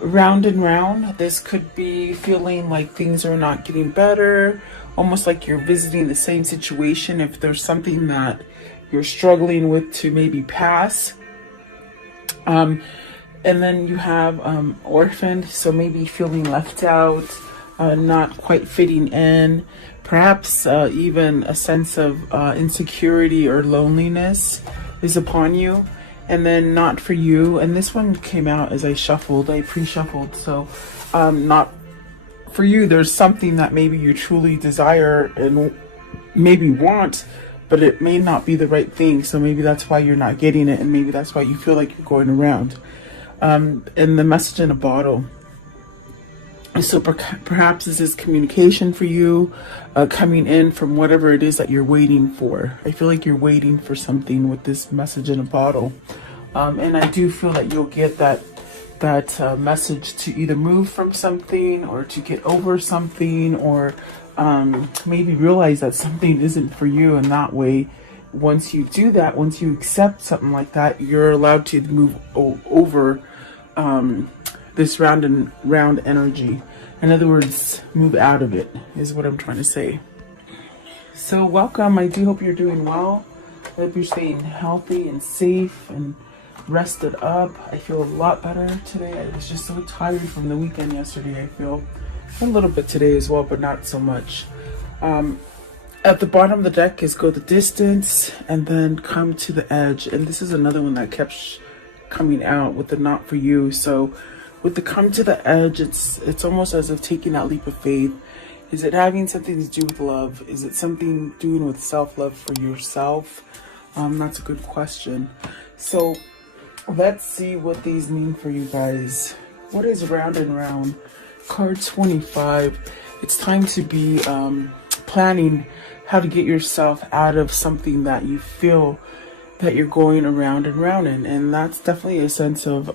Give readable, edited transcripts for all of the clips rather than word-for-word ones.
round and round. This could be feeling like things are not getting better, almost like you're visiting the same situation. If there's something that you're struggling with to maybe pass. And then you have orphaned, so maybe feeling left out, not quite fitting in, perhaps even a sense of insecurity or loneliness is upon you. And then not for you. And this one came out as I shuffled, I pre-shuffled. So not for you. There's something that maybe you truly desire and maybe want, but it may not be the right thing. So maybe that's why you're not getting it. And maybe that's why you feel like you're going around. And the message in a bottle. So perhaps this is communication for you, coming in from whatever it is that you're waiting for. I feel like you're waiting for something with this message in a bottle. And I do feel that you'll get that message to either move from something or to get over something, or maybe realize that something isn't for you. And that way, once you do that, once you accept something like that, you're allowed to move over this round and round energy. In other words, move out of it is what I'm trying to say. So welcome. I do hope you're doing well. I hope you're staying healthy and safe and rested up. I feel a lot better today. I was just so tired from the weekend yesterday. I feel a little bit today as well, but not so much. At the bottom of the deck is go the distance and then come to the edge. And this is another one that kept coming out with the not for you. So with the come to the edge, it's almost as if taking that leap of faith. Is it having something to do with love? Is it something doing with self-love for yourself? That's a good question. So let's see what these mean for you guys. What is round and round? Card 25. It's time to be planning how to get yourself out of something that you feel that you're going around and round in. And that's definitely a sense of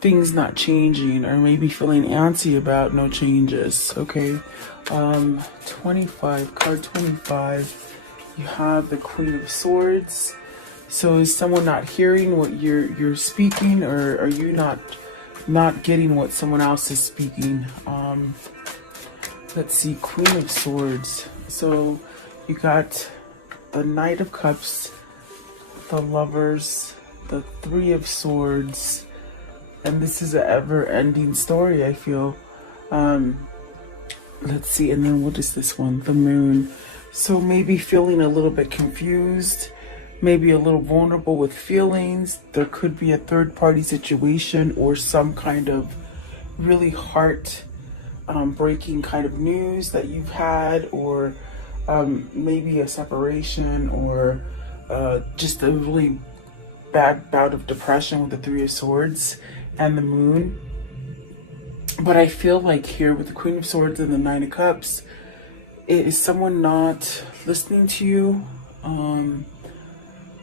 things not changing, or maybe feeling antsy about no changes. Okay. 25, card 25. You have the Queen of Swords. So is someone not hearing what you're speaking, or are you not getting what someone else is speaking? Let's see, Queen of Swords. So you got the Knight of Cups, the Lovers, the Three of Swords, and this is an ever-ending story, I feel. Let's see, and then what is this one? The Moon. So maybe feeling a little bit confused, maybe a little vulnerable with feelings. There could be a third-party situation or some kind of really heart breaking kind of news that you've had, or maybe a separation, or just a really bad bout of depression with the Three of Swords and the Moon. But I feel like here with the Queen of Swords and the Nine of Cups, is someone not listening to you?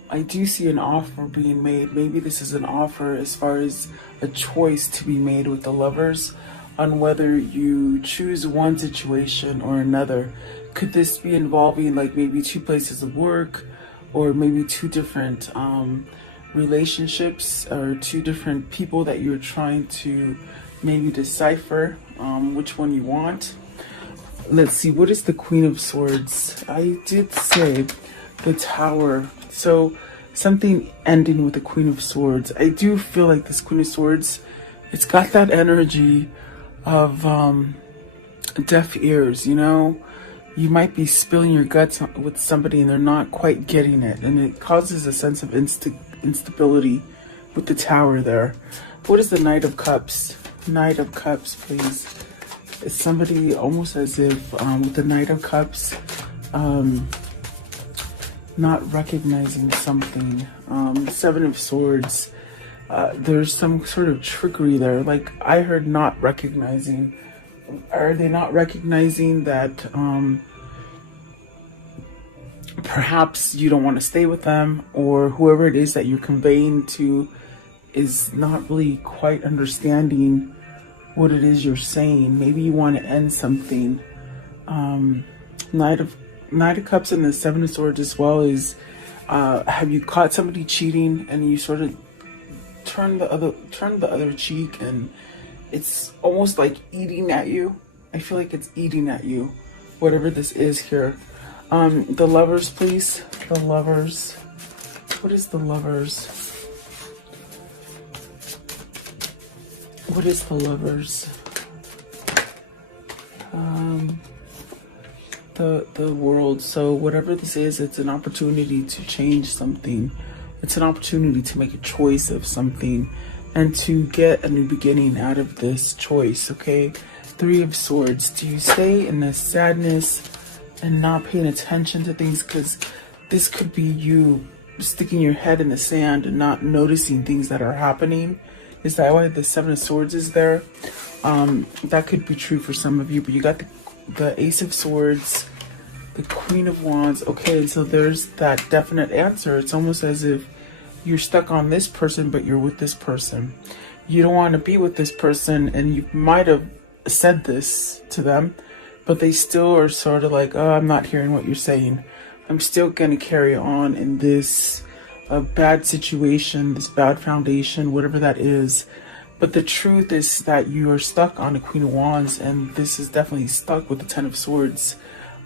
I do see an offer being made. Maybe this is an offer as far as a choice to be made with the Lovers on whether you choose one situation or another. Could this be involving like maybe two places of work, or maybe two different relationships, or two different people that you're trying to maybe decipher which one you want? Let's see, what is the Queen of Swords? I did say the Tower. So something ending with the Queen of Swords. I do feel like this Queen of Swords, it's got that energy of deaf ears, you know? You might be spilling your guts with somebody and they're not quite getting it. And it causes a sense of instability with the Tower there. What is the Knight of Cups? Knight of Cups, please. It's somebody almost as if with the Knight of Cups, not recognizing something. Seven of Swords. There's some sort of trickery there. Like I heard not recognizing. Are they not recognizing that perhaps you don't want to stay with them, or whoever it is that you're conveying to is not really quite understanding what it is you're saying? Maybe you want to end something. Knight of Cups and the Seven of Swords as well is, have you caught somebody cheating and you sort of turn the other cheek, and It's almost like eating at you. I feel like it's eating at you, whatever this is here. The Lovers, please. The Lovers. What is the Lovers? What is the Lovers? The World. So whatever this is, it's an opportunity to change something. It's an opportunity to make a choice of something and to get a new beginning out of this choice, okay? Three of Swords. Do you stay in the sadness and not paying attention to things? Because this could be you sticking your head in the sand and not noticing things that are happening. Is that why the Seven of Swords is there? That could be true for some of you, but you got the Ace of Swords, the Queen of Wands. Okay, and so there's that definite answer. It's almost as if you're stuck on this person, but you're with this person. You don't want to be with this person, and you might have said this to them, but they still are sort of like, oh, I'm not hearing what you're saying. I'm still going to carry on in this bad situation, this bad foundation, whatever that is. But the truth is that you are stuck on the Queen of Wands, and this is definitely stuck with the Ten of Swords.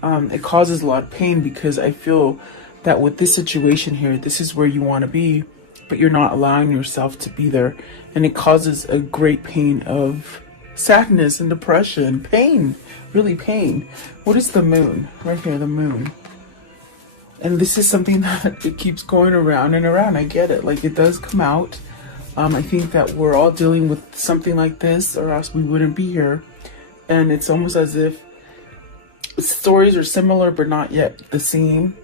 It causes a lot of pain because I feel that with this situation here, this is where you want to be, but you're not allowing yourself to be there. And it causes a great pain of sadness and depression, pain, really pain. What is the Moon? Right here, the Moon. And this is something that it keeps going around and around. I get it. Like, it does come out. I think that we're all dealing with something like this, or else we wouldn't be here. And it's almost as if stories are similar, but not yet the same.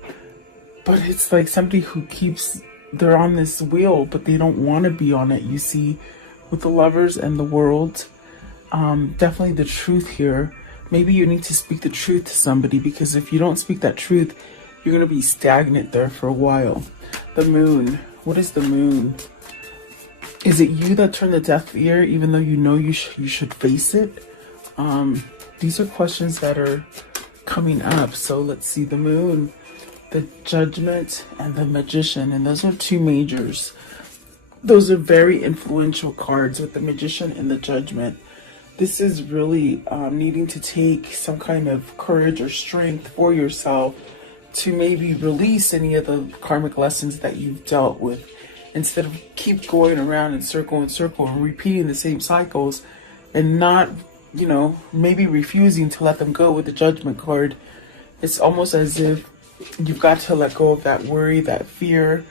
But it's like somebody who keeps, they're on this wheel, but they don't want to be on it. You see, with the Lovers and the World, definitely the truth here. Maybe you need to speak the truth to somebody, because if you don't speak that truth, you're going to be stagnant there for a while. The Moon. What is the Moon? Is it you that turned the deaf ear, even though you know you should face it? These are questions that are coming up. So let's see, the Moon, the Judgment, and the Magician. And those are two majors. Those are very influential cards with the Magician and the Judgment. This is really needing to take some kind of courage or strength for yourself to maybe release any of the karmic lessons that you've dealt with, instead of keep going around in circle and repeating the same cycles and not, you know, maybe refusing to let them go with the Judgment card. It's almost as if you've got to let go of that worry, that fear,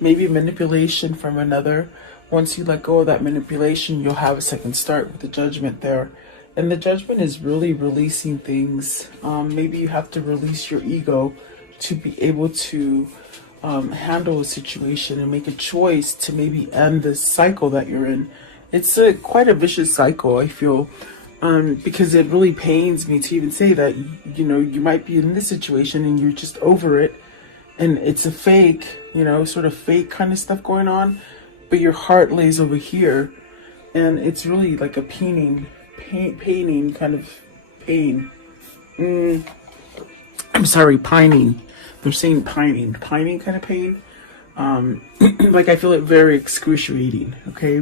maybe manipulation from another. Once you let go of that manipulation, you'll have a second start with the Judgment there. And the Judgment is really releasing things. Maybe you have to release your ego to be able to handle a situation and make a choice to maybe end this cycle that you're in. It's quite a vicious cycle, I feel, because it really pains me to even say that, you know, you might be in this situation and you're just over it, and it's a fake, you know, sort of fake kind of stuff going on, but your heart lays over here, and it's really like a paining kind of pain. I'm sorry, pining. They're saying pining kind of pain. Like, I feel it very excruciating, okay?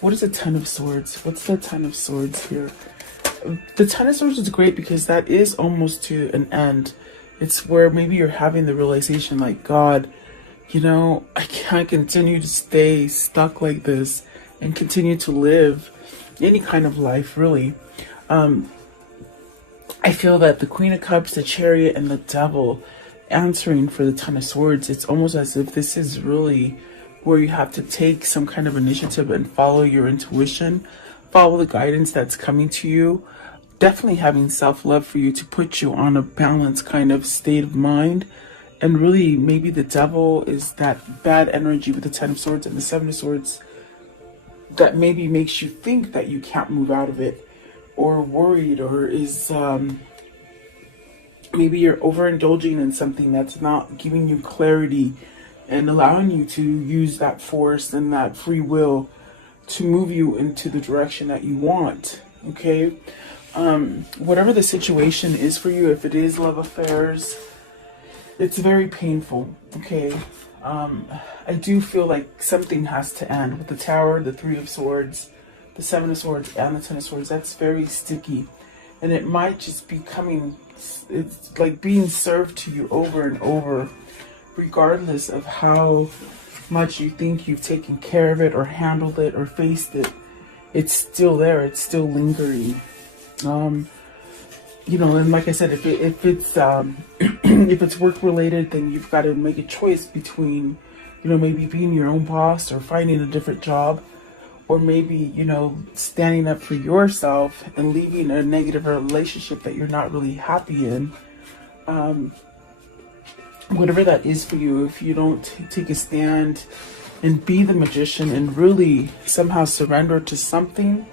What is the Ten of Swords? What's the Ten of Swords here? The Ten of Swords is great because that is almost to an end. It's where maybe you're having the realization, like, God, you know, I can't continue to stay stuck like this and continue to live any kind of life, really. I feel that the Queen of Cups, the Chariot, and the Devil answering for the Ten of Swords, it's almost as if this is really where you have to take some kind of initiative and follow your intuition, follow the guidance that's coming to you. Definitely having self-love for you to put you on a balanced kind of state of mind. And really, maybe the Devil is that bad energy with the Ten of Swords and the Seven of Swords that maybe makes you think that you can't move out of it, or worried, or is maybe you're overindulging in something that's not giving you clarity and allowing you to use that force and that free will to move you into the direction that you want, okay? Whatever the situation is for you, if it is love affairs, it's very painful, okay? I do feel like something has to end with the Tower, the Three of Swords, the Seven of Swords and the Ten of Swords, that's very sticky. And it might just be it's like being served to you over and over, regardless of how much you think you've taken care of it or handled it or faced it. It's still there. It's still lingering. You know, and like I said, if it's if it's work related, then you've got to make a choice between, you know, maybe being your own boss or finding a different job, or maybe, you know, standing up for yourself and leaving a negative relationship that you're not really happy in. Whatever that is for you, if you don't take a stand and be the magician and really somehow surrender to something,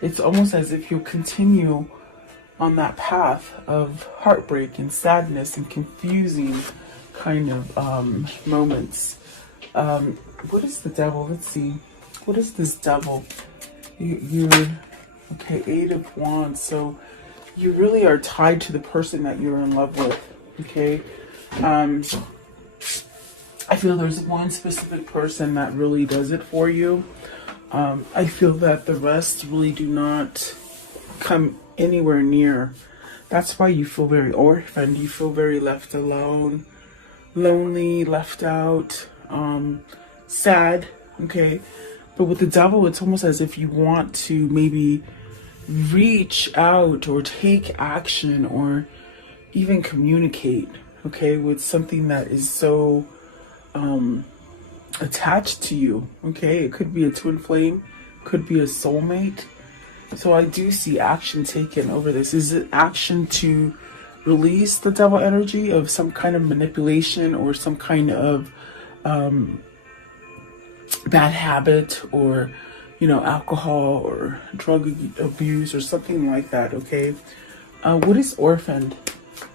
it's almost as if you continue on that path of heartbreak and sadness and confusing kind of moments. What is the Devil? Let's see. What is this Devil? You're okay, Eight of Wands. So you really are tied to the person that you're in love with. Okay. I feel there's one specific person that really does it for you. I feel that the rest really do not come anywhere near. That's why you feel very orphaned. You feel very left alone, lonely, left out, sad. Okay. But with the Devil, it's almost as if you want to maybe reach out or take action or even communicate, okay, with something that is so attached to you, okay? It could be a twin flame, could be a soulmate. So I do see action taken over this. Is it action to release the Devil energy of some kind of manipulation or some kind of bad habit, or, you know, alcohol or drug abuse or something like that, okay? What is orphaned?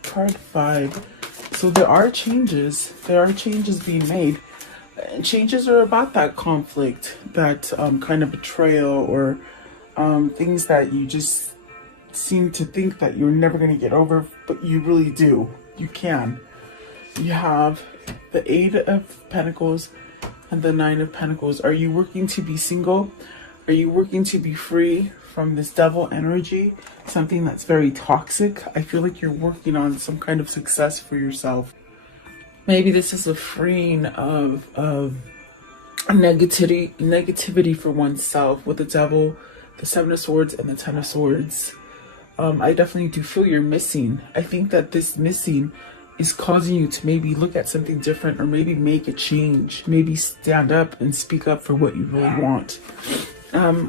Card 5. So there are changes. There are changes being made. And changes are about that conflict, that kind of betrayal, or things that you just seem to think that you're never going to get over, but you really do. You can. You have the Eight of Pentacles and the Nine of Pentacles. Are you working to be single? Are you working to be free from this Devil energy? Something that's very toxic. I feel like you're working on some kind of success for yourself. Maybe this is a freeing of negativity for oneself with the Devil, the Seven of Swords, and the Ten of Swords. I definitely do feel you're missing. I think that this missing is causing you to maybe look at something different, or maybe make a change, maybe stand up and speak up for what you really want.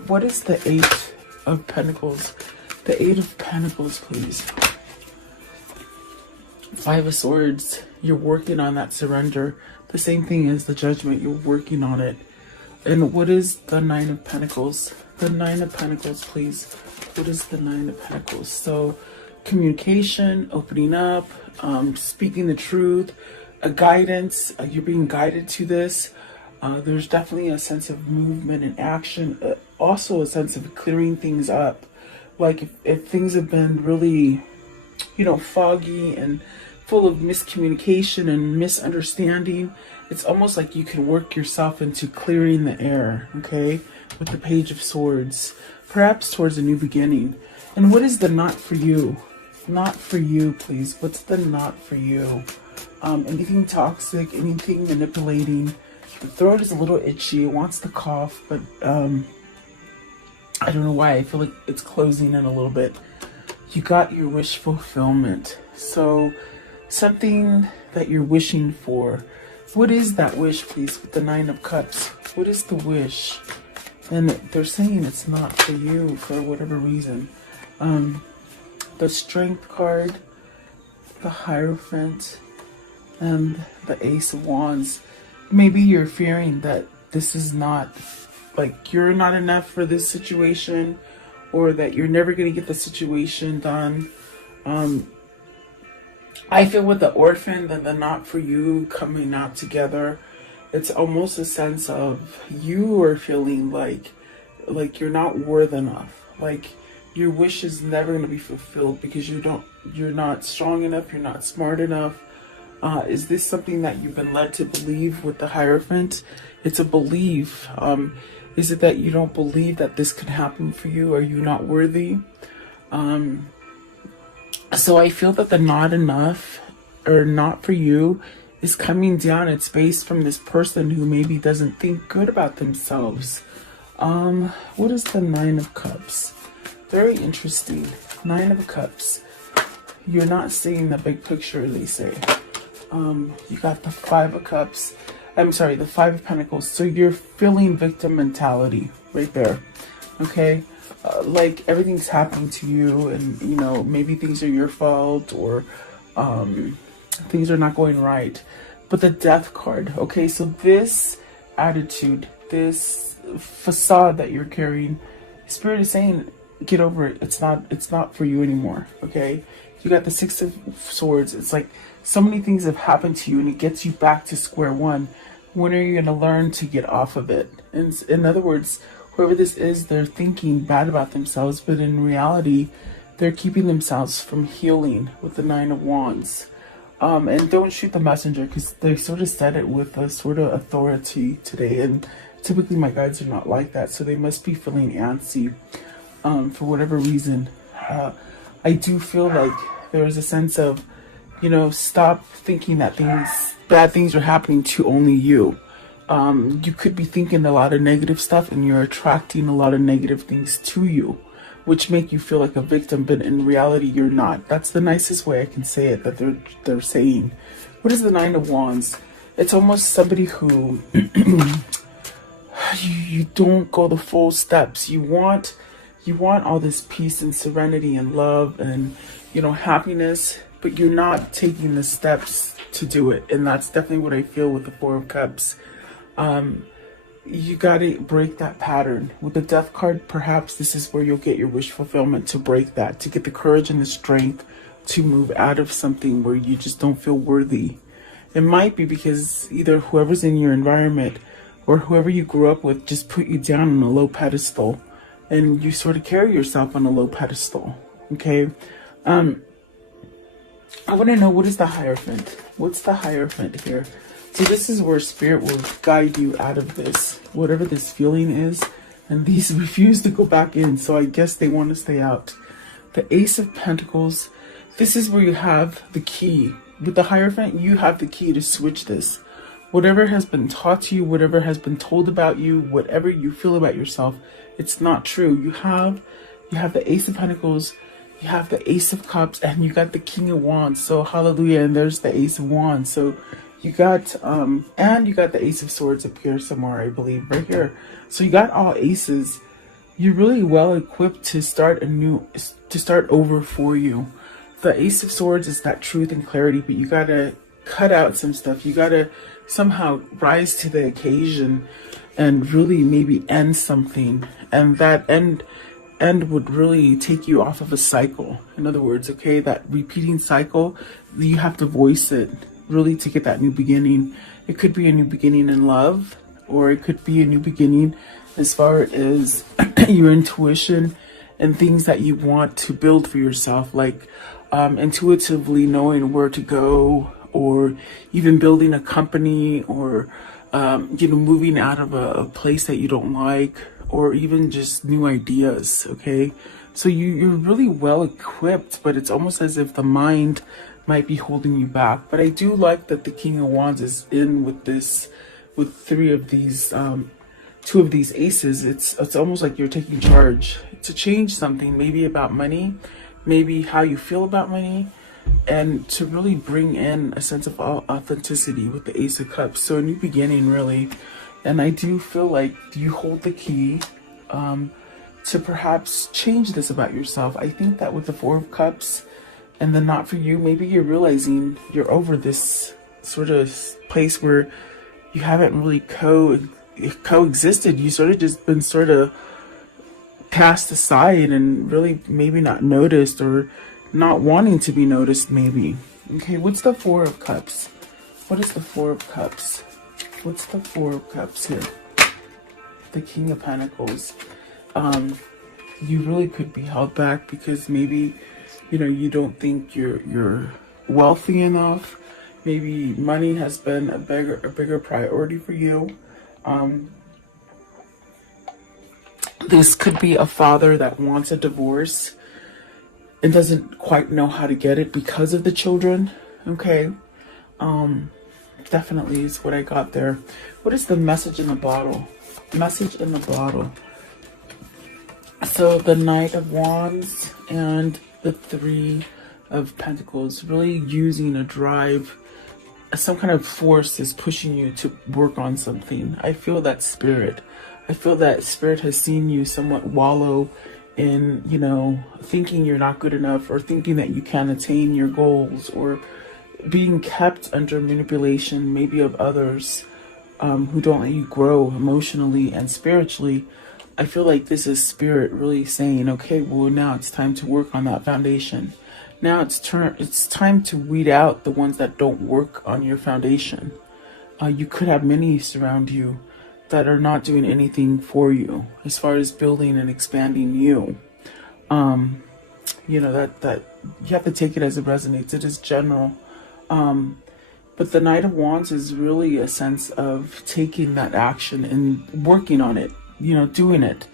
What is the Eight of Pentacles? The Eight of Pentacles, please. Five of Swords. You're working on that surrender. The same thing as the Judgment. You're working on it. And what is the Nine of Pentacles? The Nine of Pentacles, please. What is the Nine of Pentacles? So communication, opening up, speaking the truth, a guidance. You're being guided to this. There's definitely a sense of movement and action. Also a sense of clearing things up. Like if things have been really, you know, foggy and full of miscommunication and misunderstanding, it's almost like you can work yourself into clearing the air, okay? With the Page of Swords, perhaps towards a new beginning. And what is the not for you? Not for you, please. What's the not for you? Anything toxic, anything manipulating. The throat is a little itchy. It wants to cough, but I don't know why. I feel like it's closing in a little bit. You got your wish fulfillment. So something that you're wishing for. What is that wish, please, with the Nine of Cups? What is the wish? And they're saying it's not for you for whatever reason. The Strength card, the Hierophant, and the Ace of Wands. Maybe you're fearing that this is not, like, you're not enough for this situation, or that you're never going to get the situation done. I feel with the Orphan and the not for you coming out together, it's almost a sense of you are feeling like you're not worth enough. Like your wish is never going to be fulfilled because you're not strong enough, you're not smart enough. Is this something that you've been led to believe with the Hierophant? It's a belief. Is it that you don't believe that this could happen for you? Are you not worthy? So I feel that the not enough or not for you is coming down. It's based from this person who maybe doesn't think good about themselves. What is the Nine of Cups? Very interesting. Nine of Cups. You're not seeing the big picture, they say. You got the Five of Cups. I'm sorry, the Five of Pentacles. So you're feeling victim mentality right there. Okay? Like everything's happening to you, and you know, maybe things are your fault, or things are not going right. But the Death card. Okay, so this attitude, this facade that you're carrying, Spirit is saying, get over it. It's not for you anymore. Okay? You got the Six of Swords. It's like so many things have happened to you, and it gets you back to square one. When are you going to learn to get off of it? And in other words, whoever this is, they're thinking bad about themselves, but in reality, they're keeping themselves from healing with the Nine of Wands. And don't shoot the messenger, because they sort of said it with a sort of authority today. And typically my guides are not like that, so they must be feeling antsy for whatever reason. I do feel like there is a sense of, you know, stop thinking that bad things are happening to only you. You could be thinking a lot of negative stuff, and you're attracting a lot of negative things to you, which make you feel like a victim, but in reality you're not. That's the nicest way I can say it, that they're saying. What is the Nine of Wands? It's almost somebody who you don't go the full steps. You want all this peace and serenity and love and, you know, happiness, but you're not taking the steps to do it. And that's definitely what I feel with the Four of Cups. You gotta break that pattern. With the Death card, perhaps this is where you'll get your wish fulfillment, to break that, to get the courage and the strength to move out of something where you just don't feel worthy. It might be because either whoever's in your environment or whoever you grew up with just put you down on a low pedestal, and you sort of carry yourself on a low pedestal. Okay? I want to know, what is the Hierophant? What's the Hierophant here? See, this is where Spirit will guide you out of this, whatever this feeling is. And these refuse to go back in, so I guess they want to stay out. The Ace of Pentacles. This is where you have the key. With the Hierophant, you have the key to switch this. Whatever has been taught to you, whatever has been told about you, whatever you feel about yourself, it's not true. You have the Ace of Pentacles, you have the Ace of Cups, and you got the King of Wands. So hallelujah, and there's the Ace of Wands. So you got and you got the Ace of Swords up here somewhere, I believe, right here. So you got all aces. You're really well equipped to start over for you. The Ace of Swords is that truth and clarity, but you gotta cut out some stuff. You gotta somehow rise to the occasion and really maybe end something, and that end would really take you off of a cycle. In other words, okay, that repeating cycle, you have to voice it really to get that new beginning. It could be a new beginning in love, or it could be a new beginning as far as your intuition and things that you want to build for yourself, like intuitively knowing where to go, or even building a company, or you know, moving out of a place that you don't like, or even just new ideas. Okay, so you're really well equipped, but it's almost as if the mind might be holding you back. But I do like that the King of Wands is in with this, with three of these, two of these aces. It's almost like you're taking charge to change something, maybe about money, maybe how you feel about money, and to really bring in a sense of authenticity with the Ace of Cups. So a new beginning, really. And I do feel like you hold the key to perhaps change this about yourself. I think that with the Four of Cups and the not for you, maybe you're realizing you're over this sort of place where you haven't really coexisted. You sort of just been sort of cast aside and really maybe not noticed, or not wanting to be noticed maybe. Okay, what's the Four of Cups? What is the Four of Cups? What's the Four of Cups here? The King of Pentacles. You really could be held back because maybe, you know, you don't think you're wealthy enough. Maybe money has been a bigger priority for you. This could be a father that wants a divorce and doesn't quite know how to get it because of the children. Okay. Definitely is what I got there. What is the message in the bottle? Message in the bottle. So the Knight of Wands and the Three of Pentacles, really using a drive, some kind of force is pushing you to work on something. I feel that spirit. I feel that spirit has seen you somewhat wallow in, you know, thinking you're not good enough, or thinking that you can't attain your goals, or being kept under manipulation, maybe of others who don't let you grow emotionally and spiritually. I feel like this is spirit really saying, okay, well, now it's time to work on that foundation. Now it's time to weed out the ones that don't work on your foundation. You could have many surround you that are not doing anything for you as far as building and expanding you. You know, that you have to take it as it resonates. It is general. But the Knight of Wands is really a sense of taking that action and working on it, you know, doing it.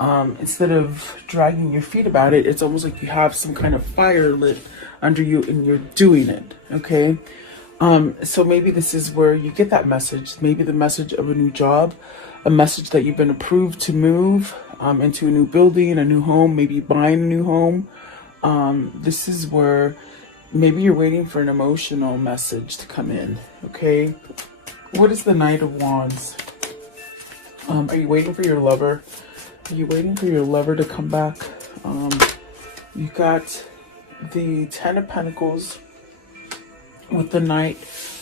Instead of dragging your feet about it, it's almost like you have some kind of fire lit under you and you're doing it, okay? So maybe this is where you get that message, maybe the message of a new job, a message that you've been approved to move into a new building, a new home, maybe buying a new home. This is where maybe you're waiting for an emotional message to come in, okay? What is the Knight of Wands? Are you waiting for your lover? Are you waiting for your lover to come back? You got the Ten of Pentacles with the Knight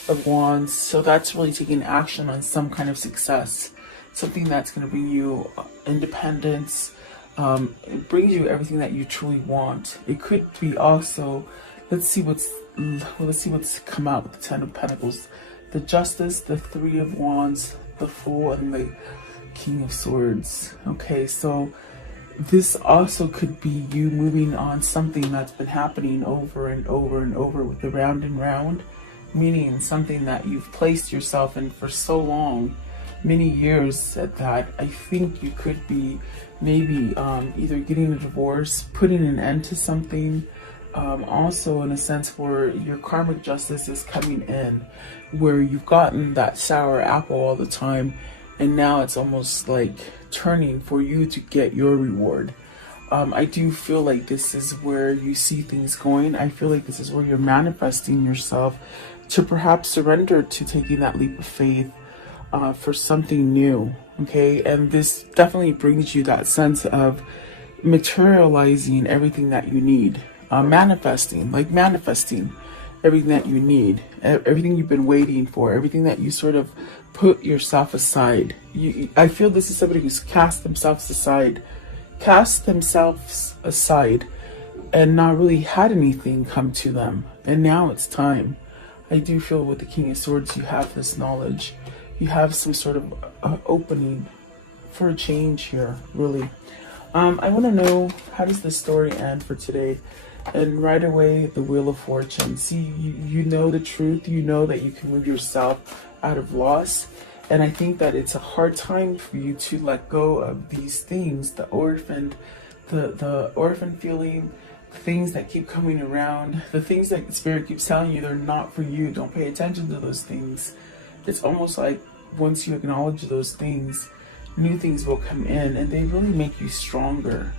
of Wands. So that's really taking action on some kind of success. Something that's going to bring you independence. It brings you everything that you truly want. It could be also, let's see what's come out with the Ten of Pentacles. The Justice, the Three of Wands, the Fool, and the King of Swords. Okay, so this also could be you moving on something that's been happening over and over and over with the round and round, meaning something that you've placed yourself in for so long, many years at that. I think you could be maybe either getting a divorce, putting an end to something, also in a sense where your karmic justice is coming in, where you've gotten that sour apple all the time, and now it's almost like turning for you to get your reward. I do feel like this is where you see things going. I feel like this is where you're manifesting yourself to perhaps surrender to taking that leap of faith for something new, okay? And this definitely brings you that sense of materializing everything that you need. Manifesting everything that you need, everything you've been waiting for, everything that you sort of put yourself aside. I feel this is somebody who's cast themselves aside and not really had anything come to them, and now it's time. I do feel with the King of Swords you have this knowledge, you have some sort of opening for a change here, really. I want to know, how does the story end for today? And right away, the Wheel of Fortune. See, you know the truth. You know that you can move yourself out of loss. And I think that it's a hard time for you to let go of these things, the orphan feeling, things that keep coming around, the things that Spirit keeps telling you they're not for you. Don't pay attention to those things. It's almost like once you acknowledge those things, new things will come in and they really make you stronger.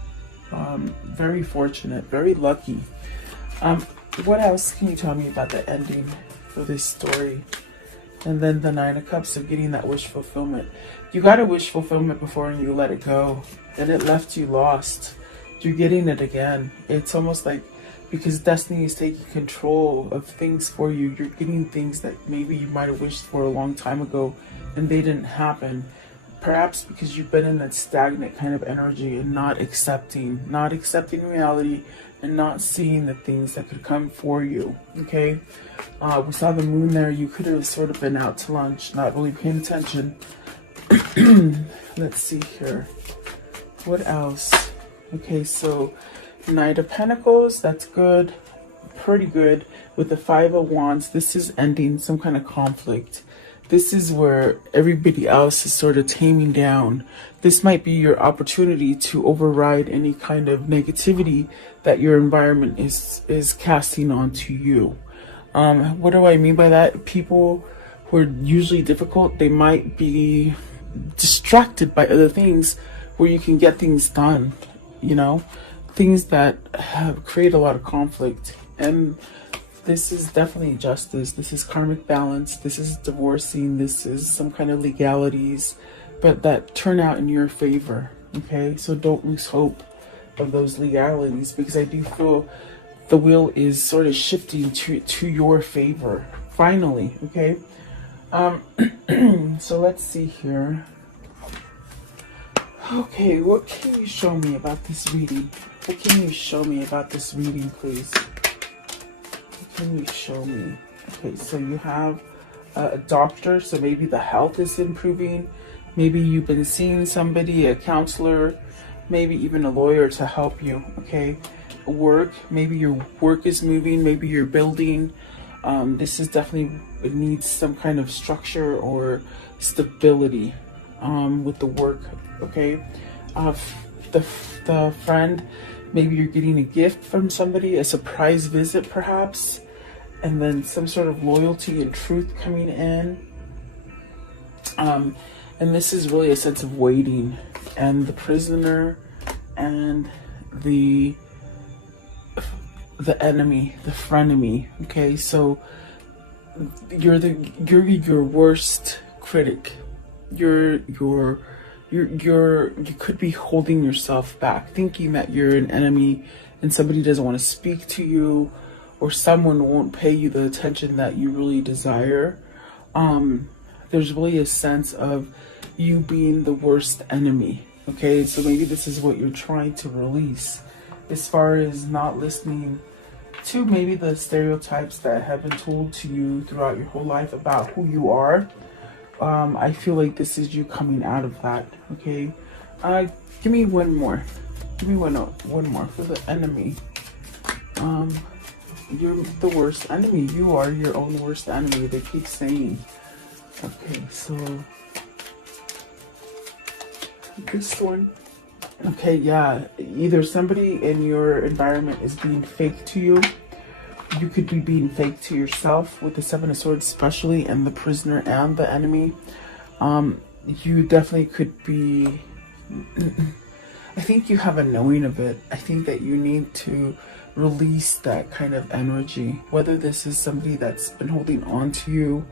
Very fortunate, very lucky. What else can you tell me about the ending for this story? And then the Nine of Cups, so getting that wish fulfillment. You got a wish fulfillment before and you let it go. And it left you lost. You're getting it again. It's almost like, because destiny is taking control of things for you, you're getting things that maybe you might have wished for a long time ago and they didn't happen. Perhaps because you've been in that stagnant kind of energy and not accepting reality and not seeing the things that could come for you, okay? We saw the moon there. You could have sort of been out to lunch, not really paying attention. Let's see here. What else? Okay, so Knight of Pentacles, that's good. pretty good with the Five of Wands. This is ending some kind of conflict. This is where everybody else is sort of taming down. This might be your opportunity to override any kind of negativity that your environment is casting onto you. What do I mean by that? People who are usually difficult, they might be distracted by other things where you can get things done, you know, things that create a lot of conflict. And this is definitely justice. This is karmic balance. This is divorcing. This is some kind of legalities, but that turn out in your favor. Okay, so don't lose hope of those legalities, because I do feel the wheel is sort of shifting to your favor finally. Okay, so let's see here. Okay, what can you show me about this reading? What can you show me about this reading, please? What can you show me? Okay, so you have a doctor, so maybe the health is improving. Maybe you've been seeing somebody, a counselor, maybe even a lawyer to help you. Okay, work, maybe your work is moving, maybe you're building. This is definitely, it needs some kind of structure or stability with the work. Okay, the friend, maybe you're getting a gift from somebody, a surprise visit perhaps, and then some sort of loyalty and truth coming in. And this is really a sense of waiting, and the prisoner and the enemy, the frenemy. Okay, so you're your worst critic. You could be holding yourself back, thinking that you're an enemy and somebody doesn't want to speak to you, or someone won't pay you the attention that you really desire. There's really a sense of you being the worst enemy. Okay, so maybe this is what you're trying to release, as far as not listening to maybe the stereotypes that have been told to you throughout your whole life about who you are. I feel like this is you coming out of that. Okay, give me one more. Give me one more for the enemy. You're the worst enemy. You are your own worst enemy. They keep saying. Okay, so this one. Okay, yeah. Either somebody in your environment is being fake to you. You could be being fake to yourself with the Seven of Swords especially, and the prisoner and the enemy. You definitely could be... I think you have a knowing of it. I think that you need to release that kind of energy. Whether this is somebody that's been holding on to you,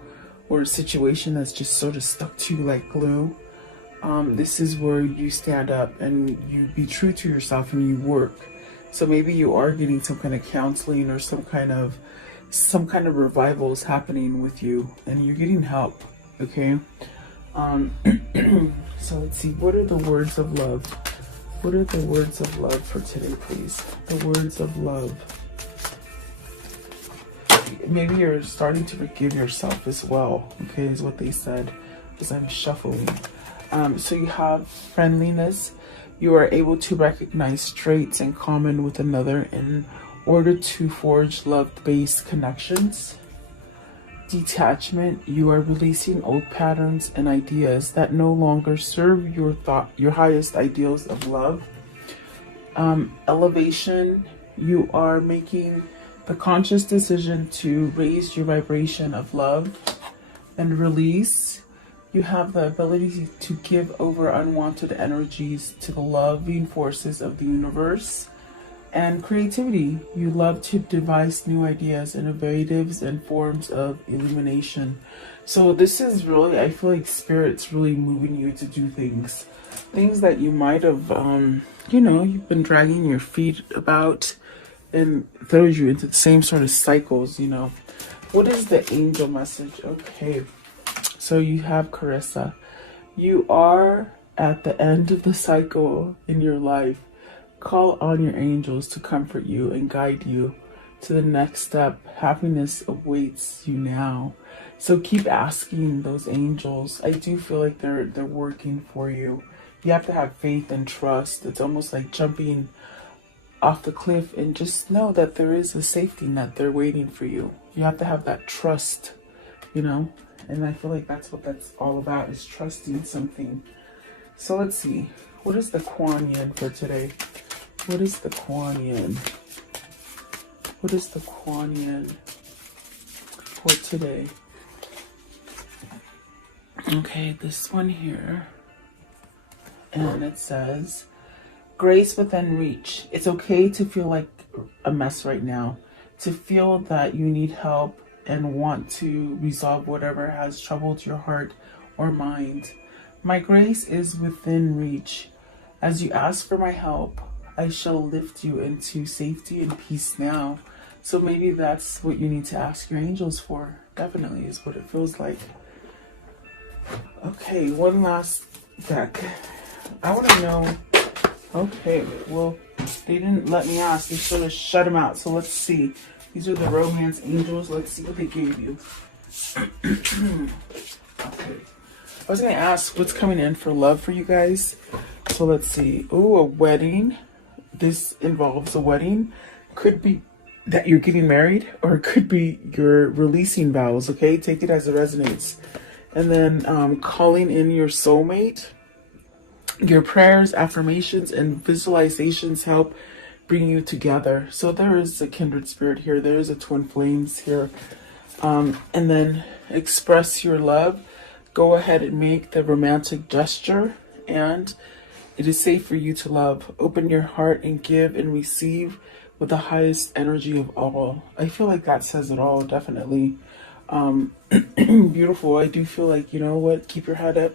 or a situation that's just sort of stuck to you like glue. This is where you stand up and you be true to yourself and you work. So maybe you are getting some kind of counseling, or some kind of revival is happening with you, and you're getting help. Okay. So let's see. What are the words of love? What are the words of love for today, please? The words of love. Maybe you're starting to forgive yourself as well. Okay, is what they said as I'm shuffling. So you have friendliness. You are able to recognize traits in common with another in order to forge love-based connections. Detachment. You are releasing old patterns and ideas that no longer serve your highest ideals of love. Elevation. You are making the conscious decision to raise your vibration of love. And release. You have the ability to give over unwanted energies to the loving forces of the universe. And creativity. You love to devise new ideas, innovatives, and forms of illumination. So this is really, I feel like Spirit's really moving you to do things. Things that you might have, you've been dragging your feet about, and throws you into the same sort of cycles, What is the angel message? Okay. So you have Carissa. You are at the end of the cycle in your life. Call on your angels to comfort you and guide you to the next step. Happiness awaits you now. So keep asking those angels. I do feel like they're working for you. You have to have faith and trust. It's almost like jumping off the cliff, and just know that there is a safety net there waiting for you. You have to have that trust, you know, and I feel like that's what that's all about, is trusting something. So let's see, what is the Kuan Yin for today? What is the Kuan Yin? What is the Kuan Yin for today? Okay, this one here, and it says, grace within reach. It's okay to feel like a mess right now, to feel that you need help and want to resolve whatever has troubled your heart or mind. My grace is within reach. As you ask for my help, I shall lift you into safety and peace now. So maybe that's what you need to ask your angels for. Definitely is what it feels like. Okay, one last deck. I want to know. Okay, well, they didn't let me ask. They sort of shut them out. So let's see. These are the romance angels. Let's see what they gave you. Okay. I was going to ask what's coming in for love for you guys. So let's see. Oh, a wedding. This involves a wedding. Could be that you're getting married, or it could be you're releasing vows. Okay, take it as it resonates. And then calling in your soulmate. Your prayers, affirmations, and visualizations help bring you together. So there is a kindred spirit here. There is a twin flames here. And then express your love. Go ahead and make the romantic gesture. And it is safe for you to love. Open your heart and give and receive with the highest energy of all. I feel like that says it all, definitely. Beautiful. I do feel like, you know what, keep your head up.